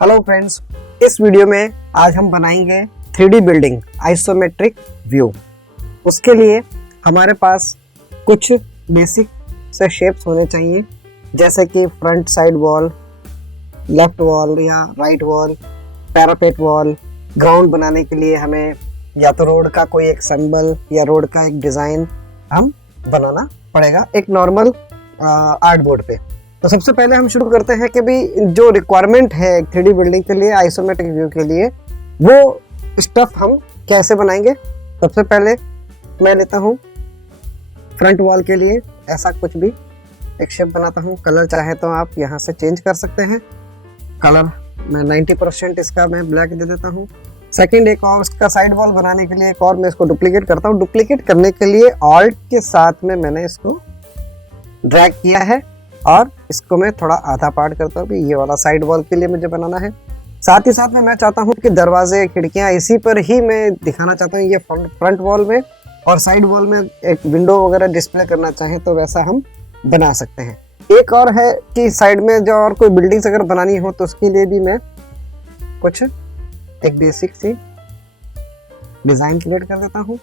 Hello friends, इस video में आज हम बनाएंगे 3D बिल्डिंग आइसोमेट्रिक व्यू। उसके लिए हमारे पास कुछ बेसिक से शेप्स होने चाहिए, जैसे कि front side wall, left wall या right wall, parapet wall. Ground बनाने के लिए हमें या तो रोड का कोई एक सिंबल या रोड का एक डिज़ाइन हम बनाना पड़ेगा एक नॉर्मल आर्ट बोर्ड पे। तो सबसे पहले हम शुरू करते हैं कि भी जो रिक्वायरमेंट है 3D बिल्डिंग के लिए, आइसोमेट्रिक व्यू के लिए, वो स्टफ हम कैसे बनाएंगे। सबसे पहले मैं लेता हूँ फ्रंट वॉल के लिए ऐसा कुछ भी एक शेप बनाता हूँ। कलर चाहे तो आप यहाँ से चेंज कर सकते हैं। कलर मैं 90% इसका मैं ब्लैक दे देता हूँ। सेकंड, एक और उसका साइड वॉल बनाने के लिए एक और मैं इसको डुप्लीकेट करता हूँ। डुप्लीकेट करने के लिए ऑल्ट के साथ में मैंने इसको ड्रैग किया है और इसको मैं थोड़ा आधा पार्ट करता हूँ। ये वाला साइड वॉल के लिए मुझे बनाना है। साथ ही साथ में मैं चाहता हूँ कि दरवाजे खिड़कियाँ इसी पर ही मैं दिखाना चाहता हूँ। ये फ्रंट वॉल में और साइड वॉल में एक विंडो वगैरह डिस्प्ले करना चाहें तो वैसा हम बना सकते हैं। एक और है कि साइड में जो और कोई बिल्डिंग्स अगर बनानी हो तो उसके लिए भी मैं कुछ एक बेसिक सी डिज़ाइन क्रिएट कर देता हूँ।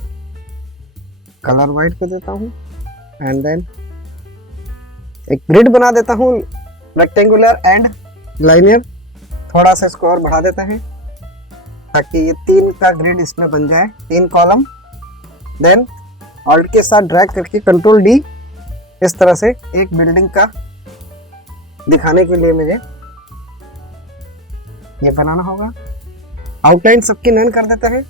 कलर वाइट कर देता हूँ एंड देन एक ग्रिड बना देता हूँ, रेक्टेंगुलर एंड लाइनियर। थोड़ा सा इसको और बढ़ा देते हैं ताकि ये 3 का ग्रिड इसमें बन जाए, 3 कॉलम। देन ऑल्ट के साथ ड्रैग करके कंट्रोल डी इस तरह से एक बिल्डिंग का दिखाने के लिए मुझे ये बनाना होगा। आउटलाइन सबकी नन कर देते हैं,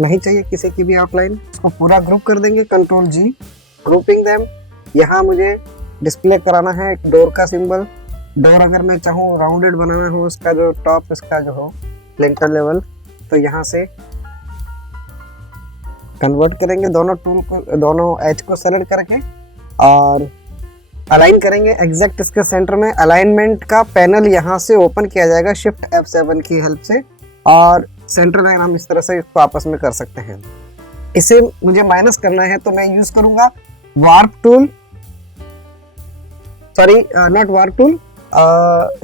नहीं चाहिए किसी की भी आउटलाइन। इसको पूरा ग्रुप कर देंगे, कंट्रोल जी, ग्रुपिंग देम। यहाँ मुझे डिस्प्ले कराना है एक डोर का सिंबल। डोर अगर मैं चाहूँ राउंडेड बनाना हो, उसका जो टॉप इसका जो हो लिंटर लेवल, तो यहाँ से कन्वर्ट करेंगे दोनों टूल को, दोनों एज को सेलेक्ट करके और अलाइन करेंगे एग्जैक्ट इसके सेंटर में। अलाइनमेंट का पैनल यहाँ से ओपन किया जाएगा शिफ्ट F7 की हेल्प से और सेंटर लाइन हम इस तरह से इसको आपस में कर सकते हैं। इसे मुझे माइनस करना है तो मैं यूज करूंगा warp tool, sorry not warp tool,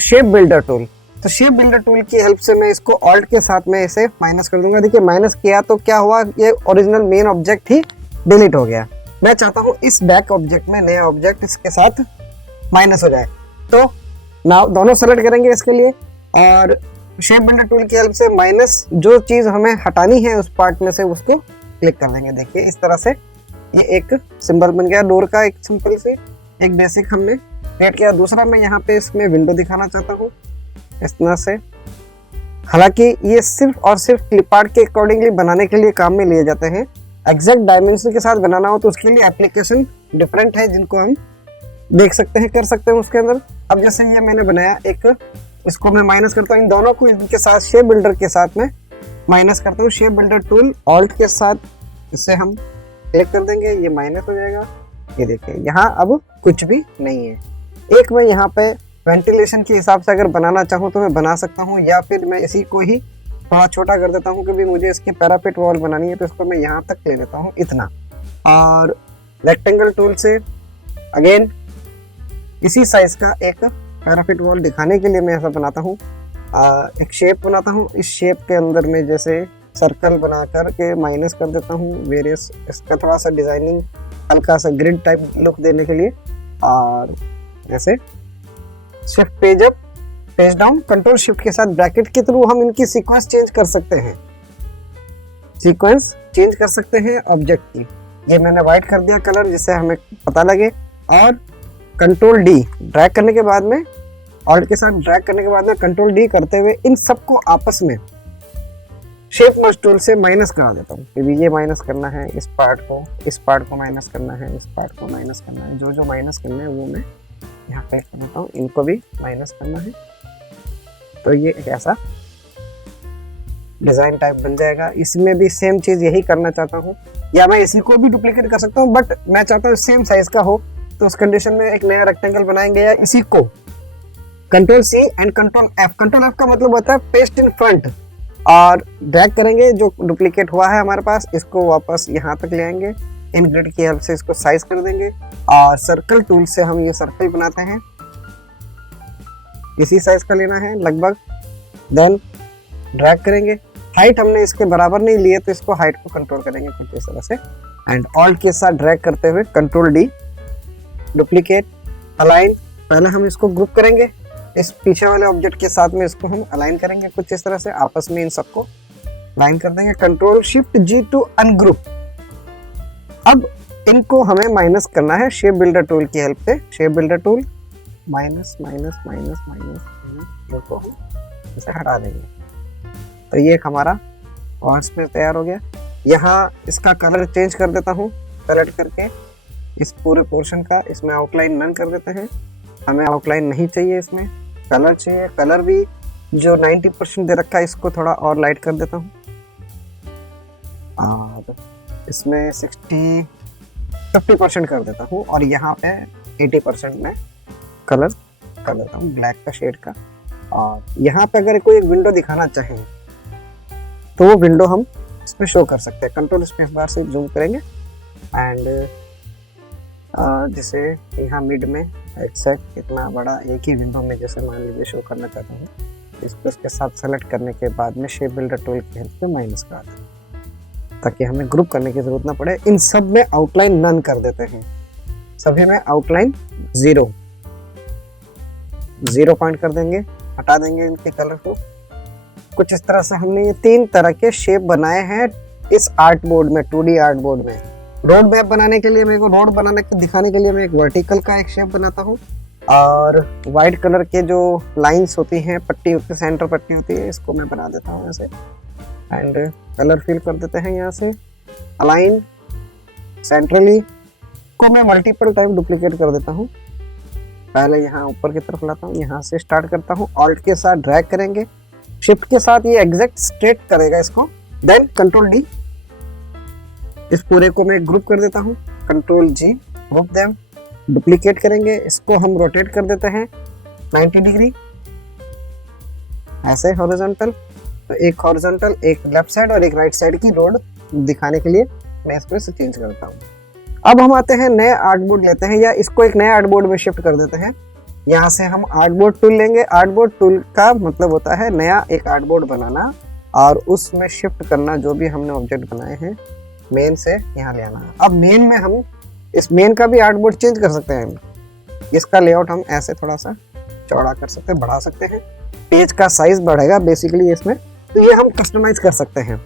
shape builder tool. तो शेप बिल्डर टूल की हेल्प से मैं इसको ऑल्ट के साथ में इसे माइनस कर दूंगा। देखिए माइनस किया तो क्या हुआ, ये ओरिजिनल मेन ऑब्जेक्ट ही डिलीट हो गया। मैं चाहता हूँ इस बैक ऑब्जेक्ट में नया ऑब्जेक्ट इसके साथ माइनस हो जाए। तो नाउ दोनों सेलेक्ट करेंगे इसके लिए और शेप बिल्डर टूल की हेल्प से माइनस जो चीज़ हमें हटानी है उस पार्ट में से उसको क्लिक कर देंगे। देखिए इस तरह से ये एक सिंबल बन गया डोर का, एक सिंपल से एक बेसिक हमने क्रिएट किया। दूसरा मैं यहाँ पे इसमें विंडो दिखाना चाहता हूँ इस तरह से। हालांकि ये सिर्फ और सिर्फ क्लिप आर्ट के अकॉर्डिंगली बनाने के लिए काम में लिए जाते हैं। एग्जैक्ट डायमेंशन के साथ बनाना हो तो उसके लिए एप्लीकेशन डिफरेंट है जिनको हम देख सकते हैं, कर सकते हैं उसके अंदर। अब जैसे ये मैंने बनाया एक, इसको मैं माइनस करता हूँ, इन दोनों को इनके साथ शेप बिल्डर के साथ में माइनस करता हूँ। शेप बिल्डर टूल ऑल्ट के साथ इसे हम क्लिक कर देंगे, ये माइनस हो जाएगा। ये देखिए यहाँ अब कुछ भी नहीं है। एक मैं यहाँ पे वेंटिलेशन के हिसाब से अगर बनाना चाहूँ तो मैं बना सकता हूँ, या फिर मैं इसी को ही थोड़ा छोटा कर देता हूँ क्योंकि मुझे इसकी पैरापेट वॉल बनानी है तो इसको मैं यहाँ तक ले लेता हूँ इतना। और रेक्टेंगल टूल से अगेन इसी साइज का एक पैरापेट वॉल दिखाने के लिए मैं ऐसा बनाता हूँ। एक शेप बनाता हूँ, इस शेप के अंदर में जैसे सर्कल बना कर के माइनस कर देता हूँ वेरियस, इसका थोड़ा सा डिजाइनिंग हल्का सा ग्रिड टाइप लुक देने के लिए। और जैसे shift page up page down, control shift के साथ ब्रैकेट के थ्रू हम इनकी सीक्वेंस चेंज कर सकते हैं, सीक्वेंस चेंज कर सकते हैं ऑब्जेक्ट की। ये मैंने वाइट कर दिया कलर जिससे हमें पता लगे। और कंट्रोल डी ड्रैग करने के बाद में, ऑल्ट के साथ ड्रैग करने के बाद में कंट्रोल डी करते हुए इन सबको आपस में शेप मर्ज टूल से माइनस करा देता हूँ। क्योंकि ये माइनस करना है इस पार्ट को माइनस करना है, इस पार्ट को माइनस करना है, जो माइनस करना है वो मैं यहाँ पे कर देता हूँ, इनको भी माइनस करना है। तो ये एक ऐसा डिजाइन टाइप बन जाएगा। इसमें भी सेम चीज यही करना चाहता हूँ, या मैं इसी को भी डुप्लीकेट कर सकता हूँ, बट मैं चाहता हूँ सेम साइज का हो। तो उस कंडीशन में एक नया रेक्टेंगल बनाएंगे, या इसी को control C and control F. Control F का मतलब होता है पेस्ट इन फ्रंट, और ड्रैग करेंगे जो डुप्लीकेट हुआ है हमारे पास, इसको वापस यहाँ तक ले आएंगे। इन ग्रिड की हेल्प से इसको साइज कर देंगे और सर्कल टूल से हम ये सर्कल बनाते हैं। इसी साइज का लेना है लगभग। देन ड्रैग करेंगे, हाइट हमने इसके बराबर नहीं लिए तो इसको हाइट को कंट्रोल करेंगे कुछ इस तरह से, एंड ऑल्ट के साथ ड्रैग करते हुए कंट्रोल डी, डुप्लीकेट, अलाइन। पहले हम इसको ग्रुप करेंगे, इस पीछे वाले ऑब्जेक्ट के साथ में इसको हम अलाइन करेंगे कुछ इस तरह से, आपस में इन सबको लाइन कर देंगे। Control shift G to ungroup. अब इनको हमें माइनस करना है शेप बिल्डर टूल की हेल्प से। Shape builder tool minus minus minus minus minus, इनको हम इसे हटा देंगे। तो ये एक हमारा पॉइंट्स में तैयार हो गया। यहाँ इसका कलर चेंज कर देता हूँ, सेलेक्ट करके इस पूरे पोर्शन का इसमें आउटलाइन नन कर देते हैं। हमें आउटलाइन नहीं चाहिए, इसमें कलर चाहिए। कलर भी जो 90% दे रखा है इसको थोड़ा और लाइट कर देता हूँ, और इसमें 50% कर देता हूँ, और यहाँ पे 80% में कलर कर देता हूँ ब्लैक का शेड का। और यहाँ पे अगर कोई एक विंडो दिखाना चाहें तो वो विंडो हम इसमें शो कर सकते हैं। कंट्रोल स्पेस बार से जूम करेंगे एंड जैसे यहाँ मिड में एक्सैक्ट इतना बड़ा एक ही विंडो में जैसे मान लीजिए शो करना चाहता हूँ, इसको इसके साथ सेलेक्ट करने के बाद में शेप बिल्डर टूल की हेल्प से माइनस कर देते हैं ताकि हमें ग्रुप करने की जरूरत ना पड़े। इन सब में आउटलाइन नन कर देते हैं, सभी में आउटलाइन 0 पॉइंट कर देंगे, हटा देंगे इनके कलर को। कुछ इस तरह से हमने ये 3 तरह के शेप बनाए हैं इस आर्ट बोर्ड में, 2D आर्ट बोर्ड में। रोड मैप बनाने के लिए मेरे को रोड बनाने के दिखाने के लिए मैं एक वर्टिकल का एक शेप बनाता हूँ, और वाइट कलर के जो लाइंस होती हैं, पट्टी होती है, सेंटर पट्टी होती है, इसको मैं बना देता हूँ ऐसे, एंड कलर फिल कर देते हैं यहाँ से। अलाइन सेंट्रली को मैं मल्टीपल टाइम डुप्लीकेट कर देता हूँ। पहले यहाँ ऊपर की तरफ लाता हूँ, यहाँ से स्टार्ट करता हूँ, ऑल्ट के साथ ड्रैग करेंगे, शिफ्ट के साथ ये एग्जैक्ट स्ट्रेट करेगा इसको। देन कंट्रोल डी, इस पूरे को मैं ग्रुप कर देता हूँ, कंट्रोल जी, ग्रुप देम, डुप्लीकेट करेंगे, इसको हम रोटेट कर देते हैं 90 डिग्री ऐसे हॉरिजॉन्टल। तो एक हॉरिजॉन्टल, एक लेफ्ट साइड और एक राइट साइड की रोड दिखाने के लिए मैं इसको इसे चेंज करता हूँ। अब हम आते हैं नए आर्ट बोर्ड लेते हैं, या इसको एक नए आर्ट बोर्ड में शिफ्ट कर देते हैं। यहाँ से हम आर्ट बोर्ड टूल लेंगे। आर्ट बोर्ड टूल का मतलब होता है नया एक आर्ट बोर्ड बनाना और उसमें शिफ्ट करना जो भी हमने ऑब्जेक्ट बनाए हैं, मेन से यहाँ ले आना। अब मेन में हम इस मेन का भी आर्ट बोर्ड चेंज कर सकते हैं। इसका लेआउट हम ऐसे थोड़ा सा चौड़ा कर सकते हैं, बढ़ा सकते हैं, पेज का साइज बढ़ेगा बेसिकली इसमें, तो ये हम कस्टमाइज कर सकते हैं।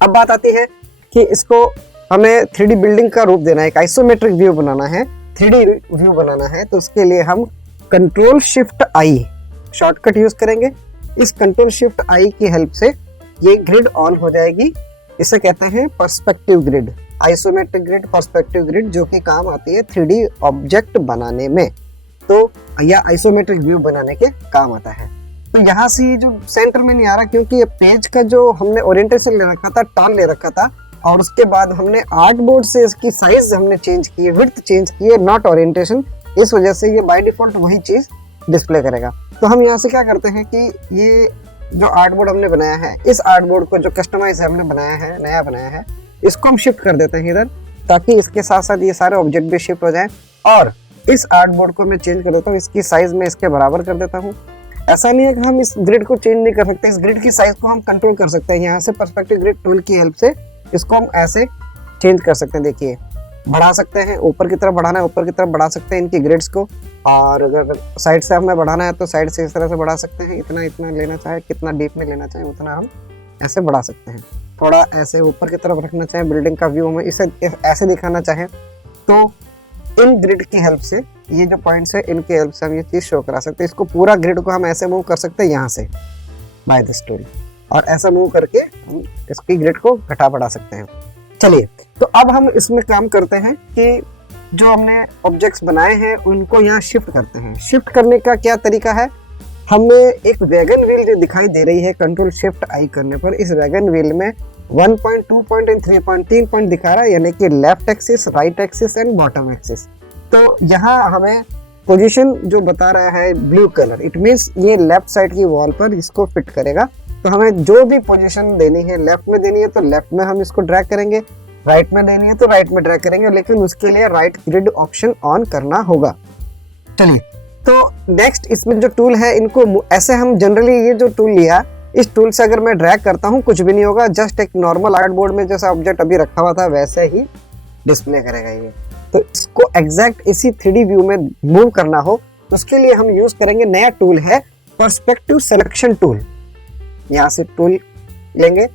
अब बात आती है कि इसको हमें 3D बिल्डिंग का रूप देना है, एक आइसोमेट्रिक व्यू बनाना है, 3D व्यू बनाना है, तो उसके लिए हम कंट्रोल शिफ्ट आई शॉर्टकट यूज करेंगे। इस कंट्रोल शिफ्ट आई की हेल्प से ये ग्रिड ऑन हो जाएगी। इसे कहते हैं perspective grid, isometric grid, perspective grid, जो कि काम आती है 3D ऑब्जेक्ट बनाने में, तो या आइसोमेट्रिक व्यू बनाने के काम आता है। तो यहाँ से ये जो सेंटर में नहीं आ रहा क्योंकि ये पेज का जो हमने ओरिएंटेशन ले रखा था, टर्न ले रखा था, और उसके बाद हमने आर्ट बोर्ड से इसकी साइज हमने चेंज की है, विड्थ चेंज की है, नॉट ओरिएंटेशन। इस वजह से ये बाय डिफॉल्ट वही चीज डिस्प्ले करेगा। तो हम यहाँ से क्या करते हैं कि ये जो आर्ट बोर्ड हमने बनाया है, इस आर्ट बोर्ड को जो कस्टमाइज हमने बनाया है, नया बनाया है, इसको हम शिफ्ट कर देते हैं इधर, ताकि इसके साथ साथ ये सारे ऑब्जेक्ट भी शिफ्ट हो जाए। और इस आर्ट बोर्ड को मैं चेंज कर देता हूँ, इसकी साइज में इसके बराबर कर देता हूँ। ऐसा नहीं है कि हम इस ग्रिड को चेंज नहीं कर सकते, इस ग्रिड की साइज को हम कंट्रोल कर सकते हैं। यहाँ से पर्सपेक्टिव ग्रिड टूल की हेल्प से इसको हम ऐसे चेंज कर सकते हैं। देखिए, बढ़ा सकते हैं, ऊपर की तरफ बढ़ाना है ऊपर की तरफ बढ़ा सकते हैं इनकी ग्रिड्स को, और अगर साइड से हमें बढ़ाना है तो साइड से इस तरह से बढ़ा सकते हैं। इतना इतना लेना चाहे, कितना डीप में लेना चाहे उतना हम ऐसे बढ़ा सकते हैं। थोड़ा ऐसे ऊपर की तरफ रखना चाहे, बिल्डिंग का व्यू हमें इसे ऐसे दिखाना चाहे, तो इन ग्रिड की हेल्प से, ये जो पॉइंट्स है इनकी हेल्प से हम ये चीज़ शो करा सकते हैं। इसको पूरा ग्रिड को हम ऐसे मूव कर सकते हैं यहाँ से बाय दिस टूल, और ऐसा मूव करके हम इसकी ग्रिड को घटा बढ़ा सकते हैं। चलिए, तो अब हम इसमें काम करते हैं कि जो हमने ऑब्जेक्ट्स बनाए हैं उनको यहाँ शिफ्ट करते हैं। शिफ्ट करने का क्या तरीका है, हमें एक वैगन व्हील जो दिखाई दे रही है कंट्रोल शिफ्ट आई करने पर, इस वैगन व्हील में 1 point, 2 point and 3 point, 3 point दिखा रहा है, यानी कि left axis, right axis and bottom axis. तो यहाँ हमें पोजीशन जो बता रहा है ब्लू कलर, इट मीन्स ये लेफ्ट साइड की वॉल पर इसको फिट करेगा। तो हमें जो भी पोजीशन देनी है, लेफ्ट में देनी है तो लेफ्ट में हम इसको ड्रैग करेंगे, राइट में देनी है तो राइट में ड्रैग करेंगे, लेकिन उसके लिए राइट ग्रिड ऑप्शन ऑन करना होगा। चलिए, तो नेक्स्ट इसमें जो टूल है इनको ऐसे हम जनरली ये जो टूल लिया, इस टूल से अगर मैं ड्रैग करता हूँ कुछ भी नहीं होगा, जस्ट एक नॉर्मल आर्ट बोर्ड में जैसा ऑब्जेक्ट अभी रखा हुआ था वैसे ही डिस्प्ले करेगा ये। तो इसको एग्जैक्ट इसी 3D व्यू में मूव करना हो तो उसके लिए हम यूज करेंगे नया टूल है पर्सपेक्टिव सिलेक्शन टूल। यहाँ से टूल लेंगे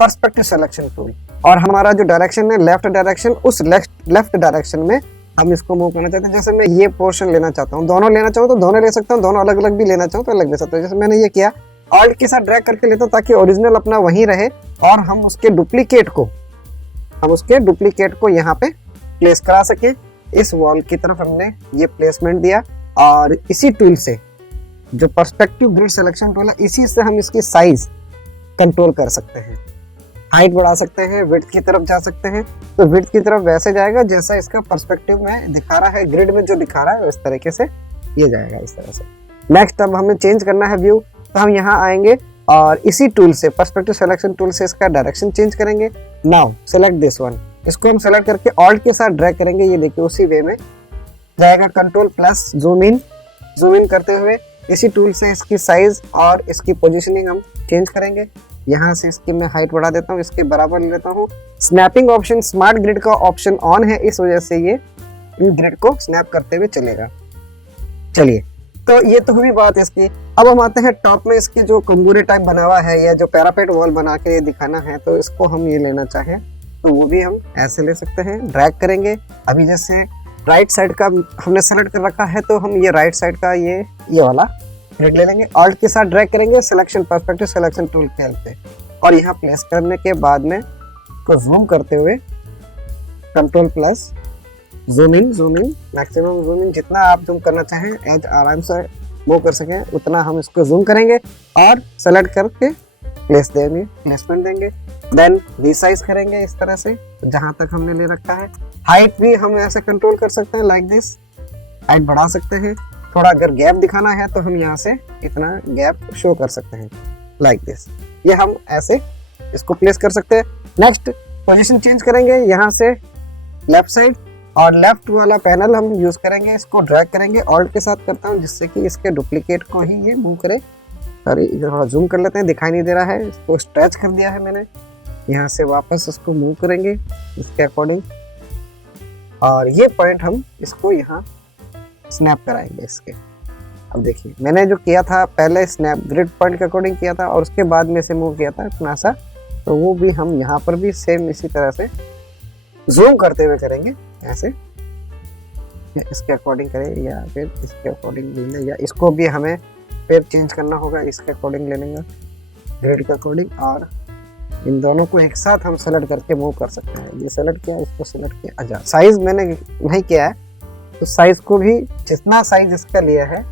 पर्सपेक्टिव सिलेक्शन टूल और हमारा जो डायरेक्शन है लेफ्ट डायरेक्शन, उस लेफ्ट डायरेक्शन में हम इसको मूव करना चाहते हैं। जैसे मैं ये पोर्शन लेना चाहता हूँ, दोनों लेना चाहूँ तो दोनों ले सकता हूँ, दोनों अलग अलग भी लेना चाहूँ तो अलग ले सकता हूँ। जैसे मैंने ये किया, ऑल्ट के साथ ड्रैग करके लेता हूँ ताकि ओरिजिनल अपना वहीं रहे और हम उसके डुप्लीकेट को यहाँ पे प्लेस करा सके। इस वॉल की तरफ हमने ये प्लेसमेंट दिया और इसी टूल से जो पर्सपेक्टिव ग्रिड सिलेक्शन टूल है इसी से हम इसकी साइज कंट्रोल कर सकते हैं, हाइट बढ़ा सकते हैं, विड्थ की तरफ जा सकते हैं। तो विड्थ की तरफ वैसे जाएगा जैसा इसका पर्सपेक्टिव में दिखा रहा है, ग्रिड में जो दिखा रहा है उस तरीके से ये जाएगा इस तरह से। नेक्स्ट अब हमें चेंज करना है व्यू, तो हम यहाँ आएंगे और इसी टूल से पर्सपेक्टिव सिलेक्शन टूल से इसका डायरेक्शन चेंज करेंगे। नाउ सेलेक्ट दिस वन, इसको हम सेलेक्ट करके ऑल्ट के साथ ड्रैग करेंगे, ये देखिए उसी वे में जाएगा। कंट्रोल प्लस जूम इन करते हुए इसी टूल से इसकी साइज और इसकी पोजीशनिंग हम चेंज करेंगे। यहाँ से इसकी मैं हाइट बढ़ा देता हूँ, इसके बराबर ले लेता हूँ। स्नैपिंग ऑप्शन स्मार्ट ग्रिड का ऑप्शन ऑन है, इस वजह से ये ग्रिड को स्नैप करते हुए चलेगा। चलिए, तो ये तो हुई बात इसकी। अब हम आते हैं टॉप में, इसकी जो कंगूरे टाइप बना हुआ है या जो पैरापेट वॉल बना के दिखाना है, तो इसको हम ये लेना चाहें तो वो भी हम ऐसे ले सकते हैं। ड्रैग करेंगे, अभी जैसे राइट साइड का हमने सेलेक्ट कर रखा है तो हम ये राइट साइड का ये वाला ग्रिड ले लेंगे। ऑल्ट के साथ ड्रैग करेंगे सिलेक्शन पर्सपेक्टिव सिलेक्शन टूल के हेल्प से और यहाँ प्लेस करने के बाद में को जूम करते हुए control plus zoom in maximum zoom in, जितना आप जूम करना चाहें एज आराम से मूव कर सकें उतना हम इसको जूम करेंगे और सेलेक्ट करके प्लेसमेंट देंगे। देन रीसाइज करेंगे इस तरह से जहां तक हमने ले रखा है। हाइट भी हम ऐसे कंट्रोल कर सकते हैं, लाइक दिस, हाइट बढ़ा सकते हैं। थोड़ा अगर गैप दिखाना है तो हम यहाँ से इतना गैप शो कर सकते हैं, लाइक दिस। ये हम ऐसे इसको प्लेस कर सकते हैं। नेक्स्ट पोजीशन चेंज करेंगे, यहाँ से लेफ्ट साइड और लेफ्ट वाला पैनल हम यूज करेंगे, इसको ड्रैग करेंगे। ऑल्ट के साथ करता हूँ जिससे कि इसके डुप्लीकेट को ही ये मूव करे। सॉरी, इधर थोड़ा जूम कर लेते हैं, दिखाई नहीं दे रहा है। इसको स्ट्रेच कर दिया है मैंने, यहाँ से वापस इसको मूव करेंगे इसके अकॉर्डिंग और ये पॉइंट हम इसको यहाँ स्नैप कराएंगे इसके। अब देखिए मैंने जो किया था पहले स्नैप ग्रिड पॉइंट के अकॉर्डिंग किया था और उसके बाद में से मूव किया था इतना सा, तो वो भी हम यहाँ पर भी सेम इसी तरह से जूम करते हुए करेंगे। ऐसे इसके अकॉर्डिंग करें या फिर इसके अकॉर्डिंग ले लें, या इसको भी हमें फिर चेंज करना होगा, इसके अकॉर्डिंग ले लेंगे ग्रिड के अकॉर्डिंग। और इन दोनों को एक साथ हम सेलेक्ट करके मूव कर सकते हैं। ये सेलेक्ट किया, इसको सेलेक्ट किया। अच्छा, साइज मैंने नहीं किया है तो साइज को भी जितना साइज इसका लिया है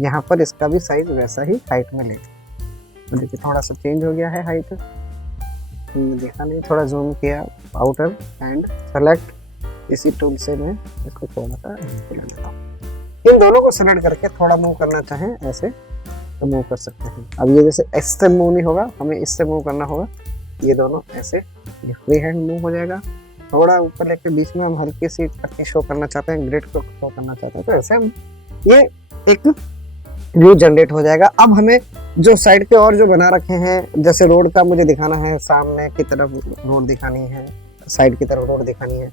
यहाँ पर इसका भी साइज वैसा ही हाइट में ले। तो देखिए थोड़ा सा चेंज हो गया है हाइट, देखा नहीं, थोड़ा जूम किया आउटर एंड सेलेक्ट। इसी टूल से मैं इसको थोड़ा सा ले लेता हूँ। इन दोनों को सेलेक्ट करके थोड़ा मूव करना चाहें ऐसे तो मूव कर सकते हैं। अब ये जैसे इससे मूव नहीं होगा, हमें इससे मूव करना होगा। ये दोनों ऐसे ये फ्री हैंड मूव हो जाएगा। थोड़ा ऊपर लेके बीच में हम हल्की सी पट्टी शो करना चाहते हैं, ग्रिड को शो करना चाहते हैं, तो ऐसे हम ये एक व्यू जनरेट हो जाएगा। अब हमें जो साइड के और जो बना रखे हैं, जैसे रोड का मुझे दिखाना है, सामने की तरफ रोड दिखानी है, साइड की तरफ रोड दिखानी है,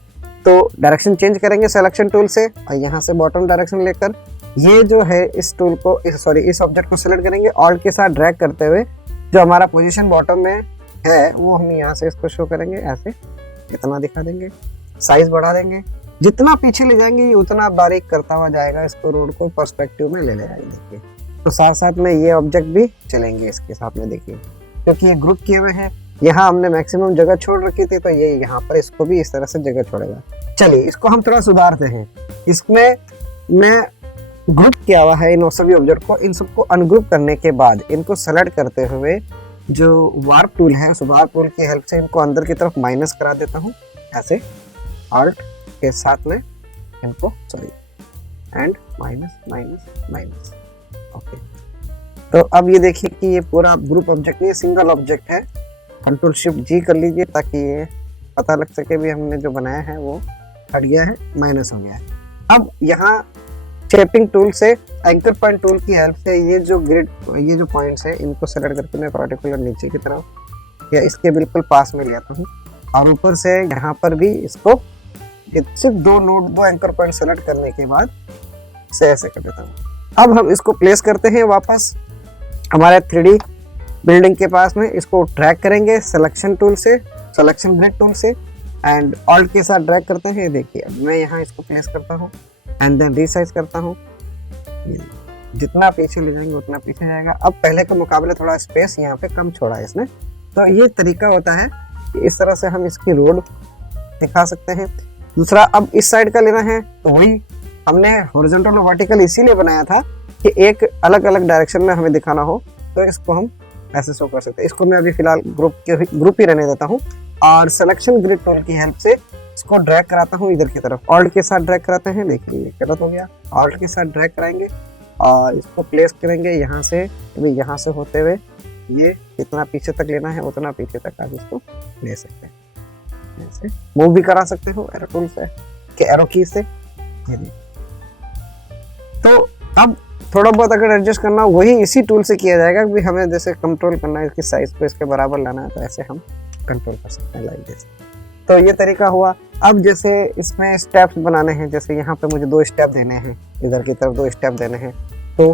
तो डायरेक्शन चेंज करेंगे सिलेक्शन टूल से और यहाँ से बॉटम डायरेक्शन लेकर ये जो है इस टूल को इस ऑब्जेक्ट को सिलेक्ट करेंगे। ऑल्ट के साथ ड्रैग करते हुए जो हमारा पोजीशन बॉटम में है वो हम यहाँ से इसको शो करेंगे, ऐसे इतना दिखा देंगे, साइज बढ़ा देंगे। जितना पीछे ले जाएंगे ये उतना बारीक करता हुआ जाएगा, इसको रोड को पर्सपेक्टिव में ले जाएंगे। देखिए, तो साथ साथ में ये ऑब्जेक्ट भी चलेंगे इसके साथ में। देखिए क्योंकि ये ग्रुप किए हुए हैं, यहाँ हमने मैक्सिमम जगह छोड़ रखी थी तो ये यहाँ पर इसको भी इस तरह से जगह छोड़ेगा। चलिए इसको हम थोड़ा सुधारते हैं। इसमें मैं ग्रुप किया हुआ है इन सभी ऑब्जेक्ट को, इन सबको अनग्रुप करने के बाद इनको सेलेक्ट करते हुए जो वार्प टूल है उस वार्प टूल की हेल्प से इनको अंदर की तरफ माइनस करा देता हूँ ऐसे। ऑल्ट के साथ में इनको एंड माइनस। ओके, तो अब ये देखिए कि ये पूरा ग्रुप ऑब्जेक्ट नहीं, सिंगल ऑब्जेक्ट है। कंट्रोल शिफ्ट जी कर लीजिए ताकि ये पता लग सके भी हमने जो बनाया है वो हट गया है, माइनस हो गया है। अब यहाँ शेपिंग टूल से, एंकर पॉइंट टूल की हेल्प से ये जो ग्रिड, ये जो पॉइंट्स है इनको सेलेक्ट करके मैं पर्टिकुलर नीचे की तरफ या इसके बिल्कुल पास में ले आता हूँ और ऊपर से यहाँ पर भी इसको सिर्फ दो एंकर पॉइंट सेलेक्ट करने के बाद से ऐसे कर देता हूँ। अब हम इसको प्लेस करते हैं वापस हमारे 3D बिल्डिंग के पास में। इसको ड्रैग करेंगे सिलेक्शन टूल से, सिलेक्शन ग्रिड टूल से एंड ऑल्ट के साथ ड्रैग करते हैं। देखिए अब मैं यहाँ इसको प्लेस करता हूँ एंड देन रीसाइज करता हूँ। जितना पीछे ले जाएंगे उतना पीछे जाएगा। अब पहले के मुकाबले थोड़ा स्पेस यहाँ पे कम छोड़ा है इसने। तो ये तरीका होता है कि इस तरह से हम इसकी रोड दिखा सकते हैं। दूसरा, अब इस साइड का लेना है तो वही हमने हॉरिजॉन्टल और वर्टिकल इसीलिए बनाया था कि एक अलग अलग डायरेक्शन में हमें दिखाना हो, तो इसको हम ऐसे शो कर सकते हैं। इसको मैं अभी फिलहाल ग्रुप ही रहने देता हूँ और सिलेक्शन ग्रिड टूल की हेल्प से इसको ड्रैग कराता हूँ इधर की तरफ। ऑल्ट के साथ ड्रैग कराते हैं। देखिए गलत हो गया। ऑल्ट के साथ ड्रैग कराएंगे और इसको प्लेस करेंगे यहाँ से, अभी यहाँ से होते हुए ये जितना पीछे तक लेना है उतना पीछे तक आप इसको ले सकते हैं। ऐसे मूव भी करा सकते हो एरो टूल से कि एरो की से। तो अब थोड़ा बहुत अगर एडजस्ट करना हो वही इसी टूल से किया जाएगा कि हमें जैसे कंट्रोल करना है, इसकी साइज को इसके बराबर लाना है, तो ऐसे हम कंट्रोल कर सकते हैं लाइक दिस। तो ये तरीका हुआ। अब जैसे इसमें स्टेप्स बनाने हैं, जैसे यहाँ पे मुझे 2 स्टेप देने हैं, इधर की तरफ 2 स्टेप देने हैं, तो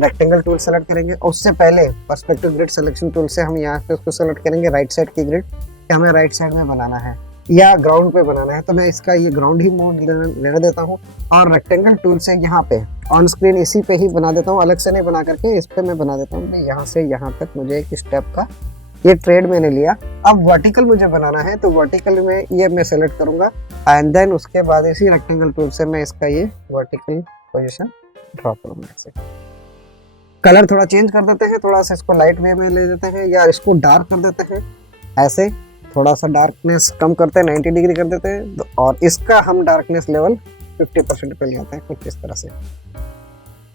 रेक्टेंगल टूल सेलेक्ट करेंगे और उससे पहले पर्सपेक्टिव ग्रिड सिलेक्शन टूल से हम यहाँ पे उसको सेलेक्ट करेंगे राइट साइड की ग्रिड कि हमें राइट साइड में बनाना है या ग्राउंड पे बनाना है। तो मैं इसका ये ग्राउंड ही मोड लेने देता हूँ और रेक्टेंगल टूल से यहाँ पे ऑन स्क्रीन इसी पे ही बना देता हूँ, अलग से नहीं बना करके इस पे मैं बना देता हूँ। यहाँ से यहाँ तक मुझे एक स्टेप का ये ट्रेड मैंने लिया। अब वर्टिकल मुझे बनाना है तो वर्टिकल में ये मैं सेलेक्ट करूंगा एंड देन उसके बाद इसी रेक्टेंगल टूल से मैं इसका ये वर्टिकल पोजीशन ड्रॉ करूंगा। ऐसे कलर थोड़ा चेंज कर देते हैं, थोड़ा सा इसको लाइट वे में ले देते हैं या इसको डार्क कर देते हैं। ऐसे थोड़ा सा डार्कनेस कम करते हैं, 90 डिग्री कर देते हैं और इसका हम डार्कनेस लेवल 50% पे ले आते हैं कुछ इस तरह से।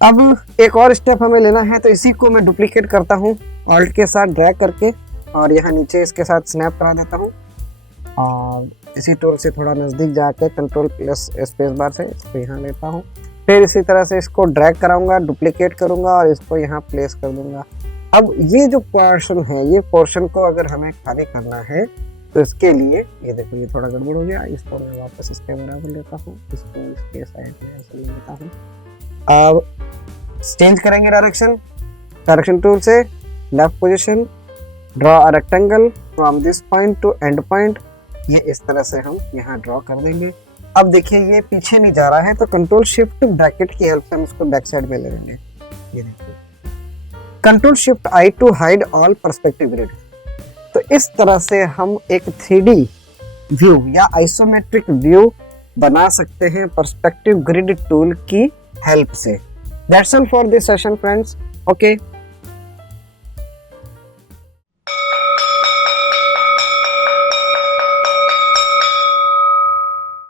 अब एक और स्टेप हमें लेना है तो इसी को मैं डुप्लीकेट करता हूँ ऑल्ट के साथ ड्रैग करके और यहाँ नीचे इसके साथ स्नैप करा देता हूँ और इसी टूल से थोड़ा नज़दीक जाके कंट्रोल प्लस स्पेस बार से इसको यहाँ लेता हूँ। फिर इसी तरह से इसको ड्रैग कराऊंगा, डुप्लीकेट करूंगा और इसको यहाँ प्लेस कर दूंगा। अब ये जो पोर्शन है, ये पोर्शन को अगर हमें खाली करना है तो इसके लिए ये देखो ये थोड़ा गड़बड़ हो गया, इसको मैं वापस इसके बराबर लेता हूँ, इसको इसके साइड में ऐसे ले लेता हूँ। अब चेंज करेंगे डायरेक्शन टूल से left position, draw a rectangle from this point two and point. ये इस तरह से हम यहाँ ड्रॉ कर देंगे। अब देखिए ये पीछे नहीं जा रहा है तो कंट्रोल शिफ्ट ब्रैकेट की हेल्प से हम इसको बैक साइड में ले लेंगे। ये देखिए control shift I to hide all perspective grid. तो इस तरह से हम एक 3D व्यू या आइसोमेट्रिक व्यू बना सकते हैं पर्सपेक्टिव ग्रिड टूल की हेल्प से। That's all for this session friends. Okay